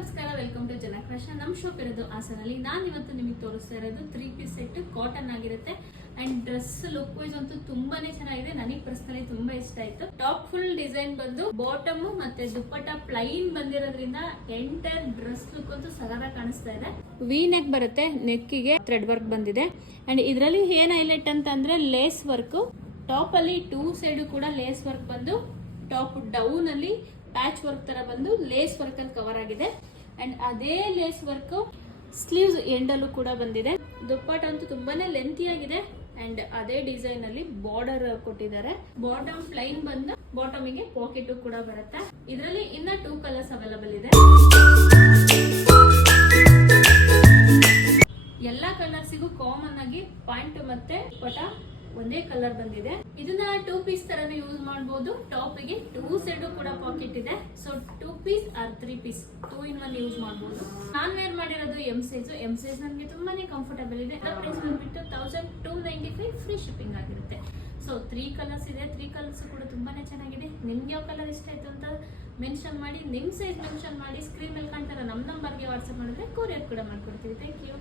ನಮಸ್ಕಾರ, welcome to ಜನಕ್ರಾಶ. ನಮ್ಮ shop ಇರೋದು ಹಾಸನಲ್ಲಿ. ನಾನು ಇವತ್ತು ನಿಮಗೆ ತೋರಿಸ್ತಾ ಇರೋದು 3 ಪೀಸ್ ಸೆಟ್ ಕಾಟನ್ ಆಗಿರುತ್ತೆ. ಅಂಡ್ ಡ್ರೆಸ್ ಲುಕ್ ವೈಸ್ ಅಂತೂ ತುಂಬಾನೇ ಚೆನ್ನಾಗಿದೆ. ನನಗೆ ಪರ್ಸನಲಿ ತುಂಬಾ ಇಷ್ಟ ಆಯ್ತು. ಟಾಪ್ ಫುಲ್ ಡಿಸೈನ್ ಬಂದು ಬಾಟಮ್ ಮತ್ತೆ ದುಪ್ಪಟ್ಟ ಪ್ಲೈನ್ ಬಂದಿರೋದ್ರಿಂದ ಎಂಟೈರ್ ಡ್ರೆಸ್ ಲುಕ್ ಅಂತೂ ಸಗರ ಕಾಣಿಸ್ತಾ ಇದೆ. ವಿ ನೆಕ್ ಬರುತ್ತೆ, ನೆಕ್ಕಿಗೆ ಥ್ರೆಡ್ ವರ್ಕ್ ಬಂದಿದೆ. ಅಂಡ್ ಇದರಲ್ಲಿ ಏನ್ ಹೈಲೈಟ್ ಅಂತ ಅಂದ್ರೆ ಲೇಸ್ ವರ್ಕ್. ಟಾಪ್ ಅಲ್ಲಿ 2 ಸೈಡ್ ಕೂಡ ಲೇಸ್ ವರ್ಕ್ ಬಂದು ಟಾಪ್ ಡೌನ್ ಅಲ್ಲಿ ಪ್ಯಾಚ್ ವರ್ಕ್ ತರ ಬಂದು ಲೇಸ್ ವರ್ಕ್ ಅಲ್ಲಿ ಕವರ್ ಆಗಿದೆ. ಅಂಡ್ ಅದೇ ಲೇಸ್ ವರ್ಕ್ ಸ್ಲೀವ್ಸ್ ಎಂಡಲ್ಲೂ ಕೂಡ ಬಂದಿದೆ. ದುಪ್ಪಟ್ಟ ಅಂತೂ ತುಂಬಾನೇ ಲೆಂತಿ ಆಗಿದೆ. ಅಂಡ್ ಅದೇ ಡಿಸೈನ್ ಅಲ್ಲಿ ಬಾರ್ಡರ್ ಕೊಟ್ಟಿದ್ದಾರೆ. ಬಾಟಮ್ ಪ್ಲೈನ್ ಬಂದು ಬಾಟಮ್ ಗೆ ಪಾಕೆಟ್ ಕೂಡ ಬರುತ್ತೆ. ಇದರಲ್ಲಿ ಇನ್ನ 2 ಕಲರ್ಸ್ ಅವೈಲಬಲ್ ಇದೆ. ಎಲ್ಲಾ ಕಲರ್ಸಿಗೂ ಕಾಮನ್ ಆಗಿ ಪ್ಯಾಂಟ್ ಮತ್ತೆ ಪಟ ಒಂದೇ ಕಲರ್ ಬಂದಿದೆ. ಇದನ್ನ 2 ಪೀಸ್ ತರನೇ ಯೂಸ್ ಮಾಡಬಹುದು. ಟಾಪ್ ಗೆ 2 ಸೈಡ್ ಕೂಡ ಪಾಕೆಟ್ ಇದೆ. So 2 piece or 3 piece 2 in 1 use ಮಾಡಬಹುದು. ನಾನು ವೇರ್ ಮಾಡಿರೋದು ಎಂ ಸೈಜ್ ನನಗೆ ತುಂಬಾನೇ ಕಂಫರ್ಟಬಲ್ ಇದೆ. ಪ್ರೈಸ್ ಬಂದ್ಬಿಟ್ಟು 1295 ಫ್ರೀ ಶಿಪ್ಪಿಂಗ್ ಆಗಿರುತ್ತೆ. ಸೊ 3 ಕಲರ್ಸ್ ಇದೆ. 3 ಕಲರ್ಸ್ ಕೂಡ ತುಂಬಾನೇ ಚೆನ್ನಾಗಿದೆ. ನಿಮ್ಗೆ ಯಾವ ಕಲರ್ ಇಷ್ಟ ಆಯ್ತು ಅಂತ ಮೆನ್ಷನ್ ಮಾಡಿ, ನಿಮ್ ಸೈಜ್ ಮೆನ್ಷನ್ ಮಾಡಿ ಸ್ಕ್ರೀನ್ ಮೇಲೆ ಕಾಣ್ತಾರ ನಮ್ಮ ನಂಬರ್ಗೆ ವಾಟ್ಸ್ಆಪ್ ಮಾಡಿದ್ರೆ ಕೊರಿಯರ್ ಕೂಡ ಮಾಡ್ಕೊಡ್ತೀವಿ. Thank you.